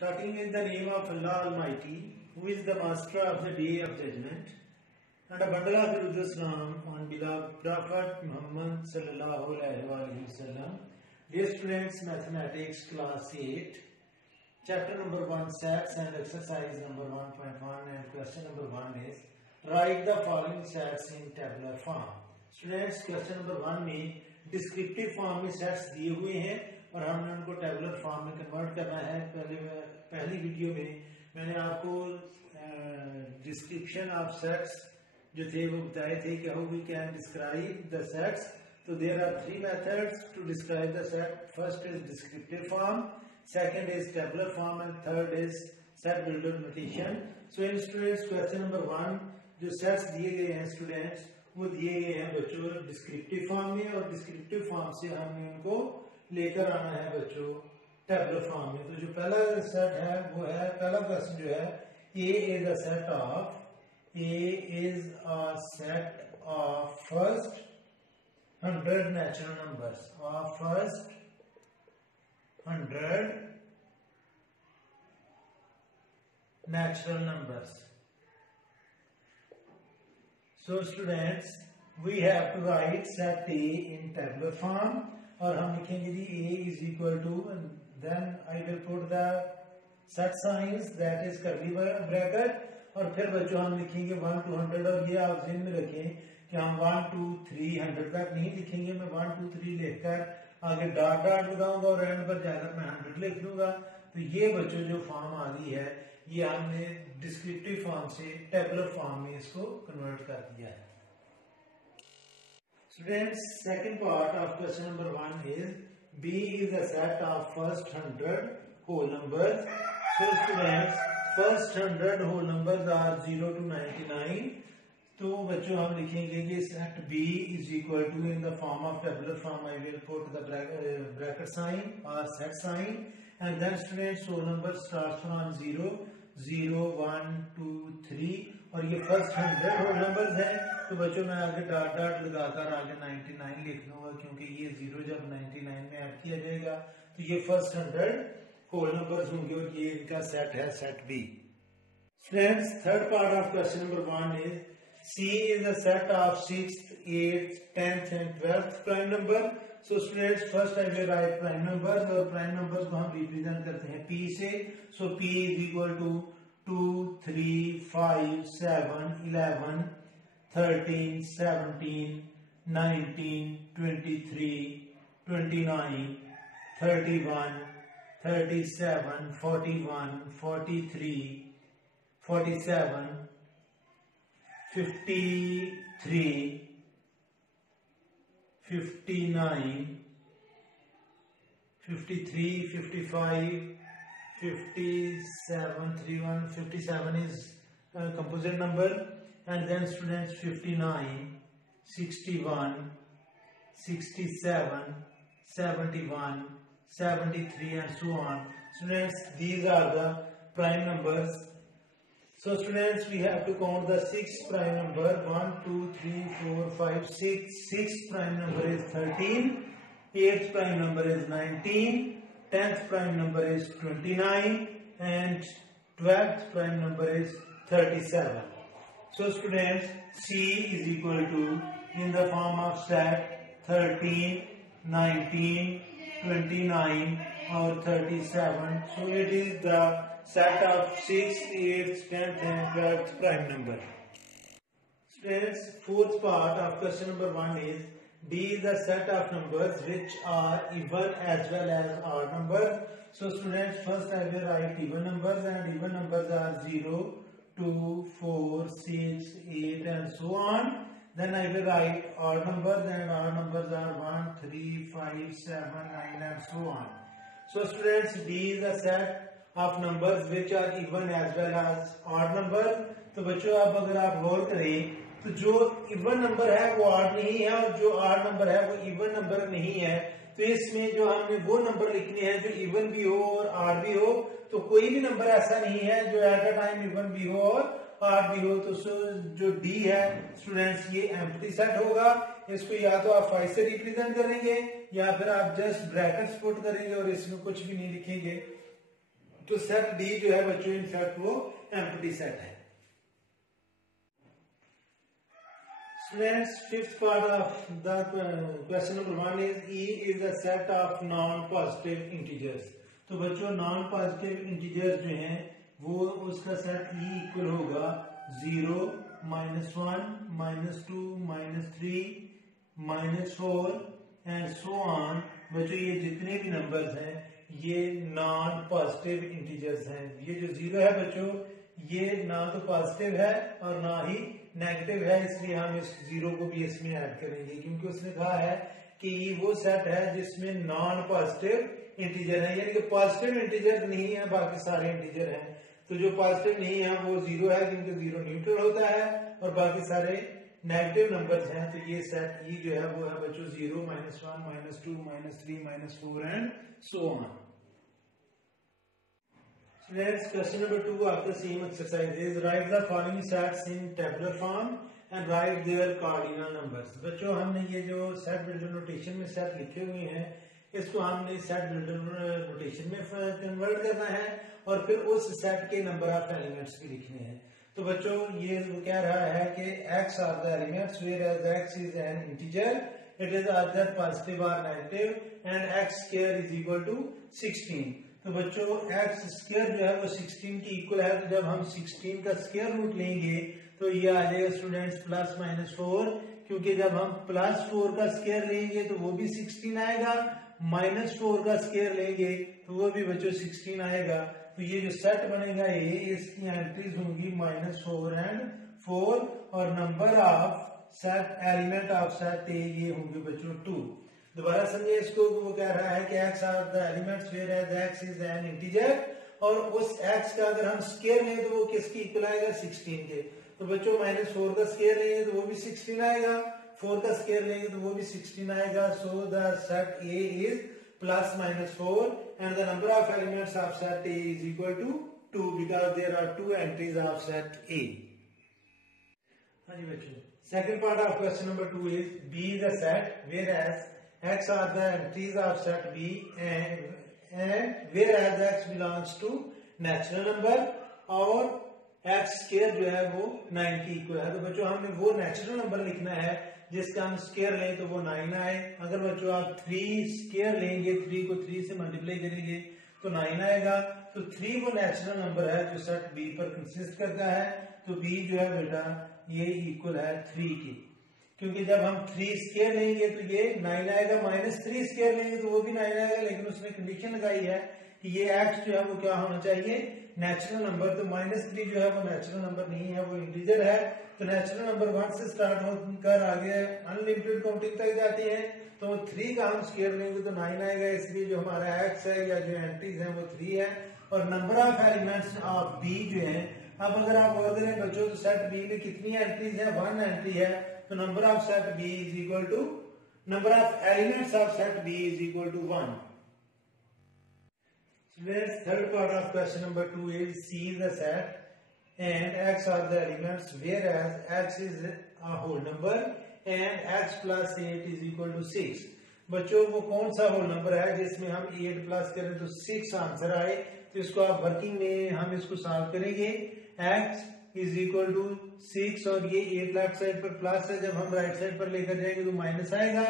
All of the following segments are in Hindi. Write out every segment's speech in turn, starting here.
Starting in the name of Allah Almighty, who is the master of the day of judgment, and a bundle of Islam on beloved Prophet Muhammad sallallahu alaihi wasallam. Dear students, mathematics class 8, chapter number 1, sets and exercise number 1.1, and question number 1 is write the following sets in tabular form. Students, question number 1 में डिस्क्रिप्टिव फॉर्म में सेट्स दिए हुए हैं और हमने उनको टेबुलर फॉर्म में कन्वर्ट करना है। पहली वीडियो में मैंने आपको डिस्क्रिप्शन ऑफ सेट्स जो थे वो बताए थे कि how we can describe the sets. तो there are 3 methods to describe the set. First is descriptive form, second is tabular form and third is set builder notation. So in students, question number 1 जो सेट्स दिए गए हैं स्टूडेंट्स वो दिए गए हैं बच्चों डिस्क्रिप्टिव फॉर्म में, और डिस्क्रिप्टिव फॉर्म से हमने उनको लेकर आना है बच्चों टेबुलर फॉर्म में। तो जो पहला सेट है वो है, पहला क्वेश्चन जो है, A is a set of first 100 natural numbers, of first 100 natural numbers. So students, we have to write set A in tabular form, और हम लिखेंगे जी A is equal to, and then I will put the set signs, that is curly bracket, और फिर बच्चों हम लिखेंगे 1 to 100। और ये आप ध्यान में रखें कि हम 1 2 3 100 तक नहीं लिखेंगे। मैं 1 2 3 लिखकर आगे डॉट डॉट लगाऊंगा और एंड पर जाकर मैं 100 लिख दूंगा। तो ये बच्चों जो फॉर्म आ रही है ये हमने डिस्क्रिप्टिव फॉर्म से टेबुलर फॉर्म में इसको कन्वर्ट कर दिया है। Students, second part of question number 1 is B is a set of first 100 whole numbers. So students, first 100 whole numbers are 0 to 99. तो बच्चों हम लिखेंगे कि set B is equal to, in the form of tabular form I will put the bracket sign or set sign, and then students whole number starts from 0 0 1 2 3, और ये फर्स्ट 100 होल नंबर्स हैं। तो बच्चों मैं आगे डॉट डॉट लगाकर आगे 99 लिख लूंगा, क्योंकि ये 0 जब 99 में ऐड किया जाएगा तो ये फर्स्ट 100 होल नंबर्स होंगे, और ये इनका सेट है set B. Friends, third part of question number 1 is C is a set of 6th 8th 10th and 12th prime number. So students, first I will write prime numbers, और प्राइम नंबर्स को हम रिप्रेजेंट करते हैं P से। सो P is equal to 2 3 5 7 11 13 17 19 23 29 31 37 41 43 47 53 59 53 55 57 31 57 is a composite number, and then students 59 61 67 71 73 and so on. Students, these are the prime numbers. So students, we have to count the 6th prime number. 1 2 3 4 5 6. 6th prime number is 13, 8th prime number is 19, 10th prime number is 29, and 12th prime number is 37. So students, C is equal to, in the form of set, 13 19 29 or 37. So it is the set of 6th 8th 10th and 12th prime number. Students, fourth part of question number 1 is D is a set of numbers which are even as well as odd numbers. So students, first I will write even numbers, and even numbers are 0 2 4 6 8 and so on. Then I will write odd numbers, and odd numbers are 1 3 5 7 9 and so on. So students, D is a set of numbers which are even as well as odd number। तो बच्चों, अब अगर आप गौर करें तो जो इवन नंबर है वो ऑड नहीं है, और जो ऑड नंबर है वो इवन नंबर नहीं है। तो इसमें जो हमने वो नंबर लिखने हैं जो इवन भी हो और ऑड भी हो। तो कोई भी नंबर ऐसा नहीं है जो एट अ टाइम इवन भी हो और ऑड भी हो। तो जो डी है स्टूडेंट्स, ये एम्प्टी सेट होगा। इसको या तो आप 5 से रिप्रेजेंट करेंगे या फिर आप जस्ट ब्रैकेट्स पुट करेंगे और इसमें कुछ भी नहीं लिखेंगे। तो सेट डी जो है बच्चों इनफैक्ट वो एम्प्टी सेट है। Students, fifth part of the question number 1 is E is a set of non-positive integers। तो बच्चों नॉन पॉजिटिव इंटीजर्स जो हैं वो उसका सेट E इक्वल होगा 0, -1, -2, -3, -4 एंड सो ऑन। बच्चों ये जितने भी नंबर्स हैं ये नॉन पॉजिटिव इंटीजर्स हैं। ये जो 0 है बच्चों ये ना तो पॉजिटिव है और ना ही नेगेटिव है, इसलिए हम इस 0 को भी इसमें ऐड करेंगे, क्योंकि उसने कहा है कि ये वो सेट है जिसमें नॉन पॉजिटिव इंटीजर है, यानी कि पॉजिटिव इंटीजर नहीं है, बाकी सारे इंटीजर हैं। तो जो पॉजिटिव नहीं है वो 0 है, क्योंकि 0 न्यूट्रल होता है, और बाकी सारे नेगेटिव नंबर्स हैं। तो ये सेट ई जो है वो है बच्चों 0, -1, -2, -3, -4 and so on. Next, question number 2 of the same exercise is write the following sets in tabular form and write their cardinal numbers। बच्चों हमने ये जो सेट बिल्डर नोटेशन में सेट लिखे हुए हैं इसको हमने सेट बिल्डर नोटेशन में कन्वर्ट करना है और फिर उस सेट के नंबर ऑफ एलिमेंट्स भी लिखने हैं। तो बच्चों ये कह रहा है कि x are the elements whereas x is an integer, it is either positive or negative and x square is equal to 16। तो बच्चों x स्क्वायर जो है वो 16 की इक्वल है, तो जब हम 16 का स्क्वायर रूट लेंगे तो ये आ जाएगा स्टूडेंट्स +-4, क्योंकि जब हम +4 का स्क्वायर लेंगे तो वो भी 16 आएगा, -4 का स्क्वायर लेंगे तो वो भी बच्चों 16 आएगा। तो ये जो सेट बनेगा ये इसकी एंट्रीज होंगी -4 एंड 4 और number of set element of set ए ये होंगे बच्चों 2। दोबारा समझिए इसको, वो कह रहा है कि x are the elements where x is an integer, और उस x का अगर हम स्क्वायर लें तो वो किसकी इक्वल आएगा 16 के। तो बच्चों -4 का स्क्वायर लेंगे तो वो भी 16 आएगा, 4 का स्क्वायर लेंगे तो वो भी 16 आएगा। So the set A is +-4 and the number of elements of set A is equal to 2 because there are 2 entries of set A। हाँ जी बच्चों, second part of question number 2 is B is a set whereas x are the entries of set B and whereas x belongs to natural number और x स्क्वायर जो है वो 9 की इक्वल है। तो बच्चों हमने वो नेचुरल नंबर लिखना है जिसका हम स्क्वायर लें तो वो 9 आए। अगर बच्चों आप 3 स्क्वायर लेंगे, 3 को 3 से मल्टीप्लाई करेंगे तो 9 आएगा। तो 3 वो नेचुरल नंबर है जो सेट B पर कंसिस्ट करता है। तो B जो है बेटा ये इक्वल है 3 की, क्योंकि जब हम 3 स्क्वायर लेंगे तो ये 9 आएगा, -3 स्क्वायर लेंगे तो वो भी 9 आएगा, लेकिन उसने कंडीशन लगाई है कि ये x जो है वो क्या होना चाहिए नेचुरल नंबर। तो -3 जो है वो नेचुरल नंबर नहीं है, वो इंटीजर है। तो नेचुरल नंबर 1 से स्टार्ट होकर आगे अनलिमिटेड काउंटिंग तक जाती है। तो 3 का हम स्क्वायर लेंगे तो 9 आएगा, इसलिए जो हमारा x है या जो एंट्रीज है वो 3 है। और number of elements of B जो है, अब अगर आप और करें बच्चों तो सेट B में कितनी एंट्रीज है, 1 एंट्री है। तो number of set B is equal to number of elements of set B is equal to 1। Third part of question number 2 is C is a set and x are the elements whereas x is a whole number and x plus 8 is equal to 6। बच्चों वो कौन सा होल नंबर है जिसमें हम 8 प्लस करें तो 6 आंसर आए। तो इसको आप वर्किंग में हम इसको सॉल्व करेंगे। x इज इक्वल टू 6 और ये 8 लेफ्ट साइड पर प्लस है, जब हम राइट साइड पर लेकर जाएंगे तो माइनस आएगा।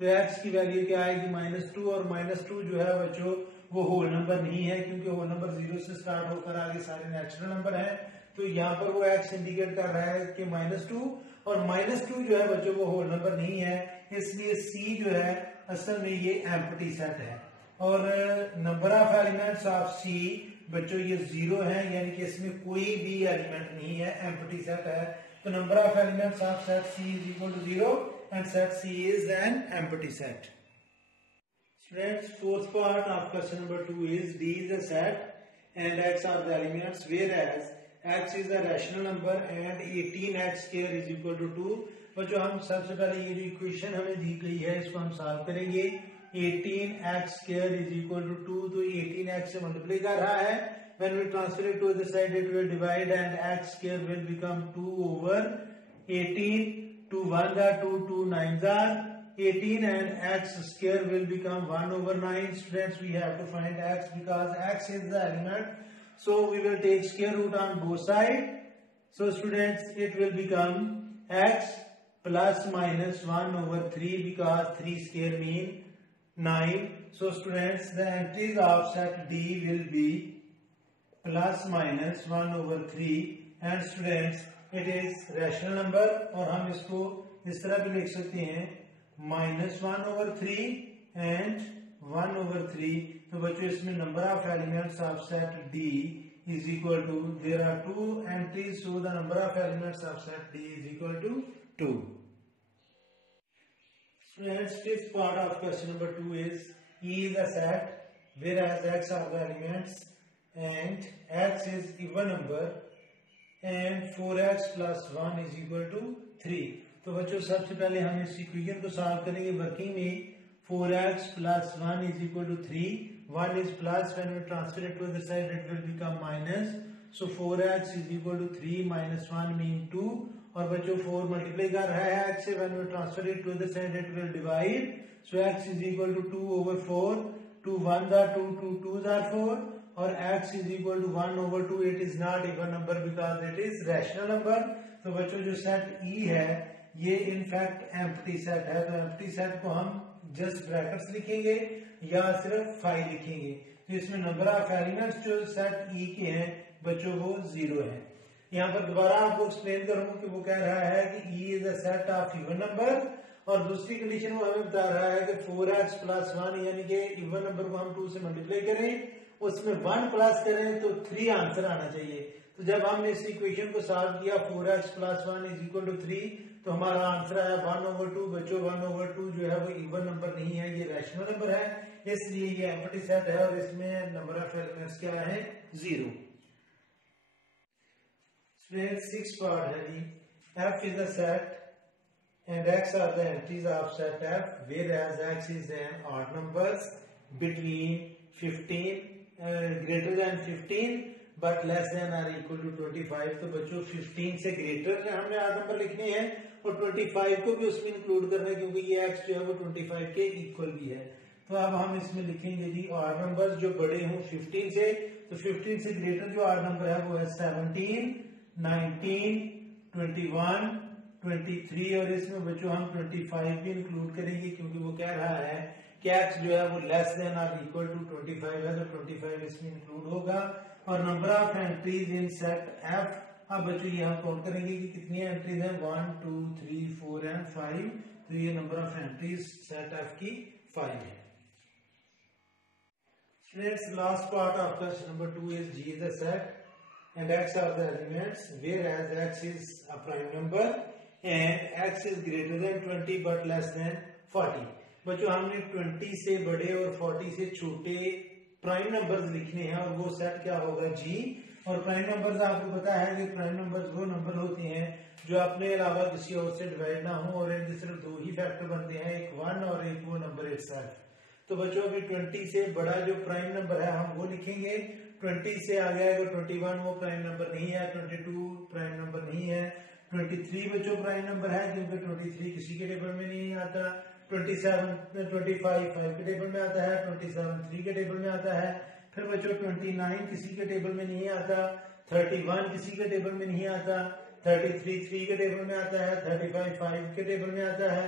तो x की वैल्यू क्या आएगी -2, और -2 जो है बच्चों वो होल नंबर नहीं है, क्योंकि होल नंबर 0 से स्टार्ट होकर आगे सारे नेचुरल नंबर हैं। तो यहाँ पर वो x इंडिकेट कर रहा है कि -2, और -2 जो है बच्चों वो होल नंबर नहीं है, इसलिए C जो है असल में ये एम्प्टी सेट है। और number of elements of C बच्चों ये 0 है, यानी कि इसमें कोई भी एलिमेंट नहीं है, एम्प्टी सेट है। तो number of elements of set C is equal to 0 and set C is an empty set. Students, fourth part of question number 2 is D is a set and x are the elements whereas x is a rational number and 18x square is equal to 2। बच्चों हम सबसे पहले ये जो इक्वेशन हमें दी गई है इसको हम सॉल्व करेंगे। 18x square is equal to 2, तो 18x से मल्टीप्लाई कर रहा है। When we transfer it to the side it will divide and x square will become 2 over 18, 2 1 are 2, 2 9 are 18 and x square will become 1 over 9. Students, we have to find x because x is the element. So we will take square root on both sides. So students, it will become x plus minus 1 over 3 because 3 square mean 9. So students, the entries of set D will be plus minus 1 over 3 and students, it is rational number और हम इसको इस तरह भी लिख सकते हैं minus 1 over 3 and 1 over 3. तो बच्चों इसमें number of elements of set D is equal to, there are 2 entries, so the number of elements of set D is equal to 2. Students, fifth part of question number 2 is E is a set whereas x are the elements and x is even number and 4x plus 1 is equal to 3. तो बच्चों सबसे पहले हम इस इक्वेशन को सॉल्व करेंगे वर्किंग में. 4x plus 1 is equal to 3. 1 is plus, when we transfer it to the side it will become minus. So 4x is equal to 3 minus 1 mean 2. और बच्चों 4 मल्टीप्लाई कर रहा है x से, when we transfer it to the side it will divide. So x is equal to 2 over 4. 2 1s are 2, 2 2s are 4. और x is equal to 1 over 2. It is not even number because it is rational number. तो बच्चों जो सेट E है ये इनफैक्ट एम्प्टी सेट है. तो एम्प्टी सेट को हम जस्ट ब्रैकेट्स लिखेंगे या सिर्फ 5 लिखेंगे. तो इसमें नंबर ऑफ एलिमेंट्स जो सेट E के हैं बच्चों वो 0 है. यहाँ पर दोबारा आपको एक्सप्लेन करूंगा कि वो कह रहा है कि E is a set of even number और दूसरी कंडीशन वो हमें बता रहा है कि 4x plus 1 यानी कि इवन नंबर को हम 2 से मल्टीप्लाई करें, उसमें 1 प्लस करें तो 3 आंसर आना चाहिए. तो जब हमने इस इक्वेशन को सॉल्व किया 4x plus 1 is equal to 3 तो हमारा आंसर आया 1 over 2. बच्चों 1 over 2 जो है वो इवन नंबर नहीं है, ये रैशनल नंबर है, इसलिए ये एम्प्टी सेट है और इसमें नंबर ऑफ एलिमेंट्स क्या है 0. स्टूडेंट 6 पार्ट है जी. F is a set and x are the entries of set F whereas x is an odd numbers between 15 greater than 15 but less than or equal to 25. तो बच्चों 15 से ग्रेटर हमने आठ नंबर लिखने हैं और 25 को भी उसमें इंक्लूड करना है क्योंकि ये x जो है वो 25 के इक्वल भी है. तो अब हम इसमें लिखेंगे जी ऑड नंबर्स जो बड़े हों 15 से. तो 15 से ग्रेटर जो ऑड नंबर है वो है 17, 19, 21, 23 और इसमें बच्चों हम 25 भी इंक्लूड करेंगे क्योंकि वो कह रहा है कि x जो है वो लेस देन और इक्वल टू 25 है तो 25 इसमें इंक्लूड होगा. और number of entries in set F, अब बच्चों ये हम काउंट करेंगे कि कितनी एंट्रीज हैं 1, 2, 3, 4 एंड 5. तो ये number of entries set F की 5 है. Students, last part of question number 2 is G is a set and x are the elements whereas x is a prime number and x is greater than 20 but less than 40. बच्चों हमने 20 से बड़े और 40 से छोटे प्राइम नंबर्स लिखने हैं और वो सेट क्या होगा G. और प्राइम नंबर्स आपको पता है कि प्राइम नंबर्स वो नंबर होते हैं जो अपने अलावा किसी और से डिवाइड ना हो और इनके सिर्फ दो ही फैक्टर बनते हैं, एक 1 और एक वो नंबर इटसेल्फ. तो बच्चों अभी 20 से बड़ा जो प्राइम नंबर है हम वो लिखेंगे. 20 से आगे आएगा 21, वो प्राइम नंबर नहीं है. 22 प्राइम नंबर नहीं है. 23 बच्चों प्राइम नंबर है क्योंकि 23 किसी के टेबल में नहीं आता. 25 5 के टेबल में आता है. 27 3 के टेबल में आता है. फिर बच्चों 29 किसी के टेबल में नहीं आता. 31 किसी के टेबल में नहीं आता. 33 3 के टेबल में आता है. 35 5 के टेबल में आता है.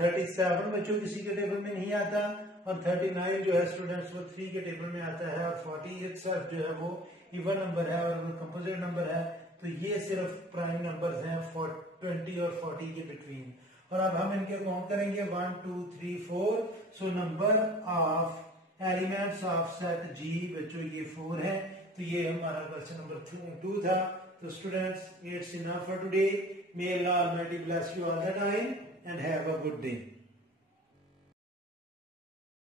37 बच्चों किसी के टेबल में नहीं आता और 39 जो है स्टूडेंट्स वो 3 के टेबल में आता है. और 40 itself जो है वो इवन नंबर है और वो कंपोजिट नंबर है. तो ये सिर्फ प्राइम नंबर्स हैं 20 और 40 के बिटवीन. और अब हम इनके काउंट करेंगे 1 2 3 4. So number of elements of set G बच्चों ये 4 है. तो ये हमारा क्वेश्चन नंबर 2 था. तो students, it's enough for today. May Allah almighty bless you all the time and have a good day.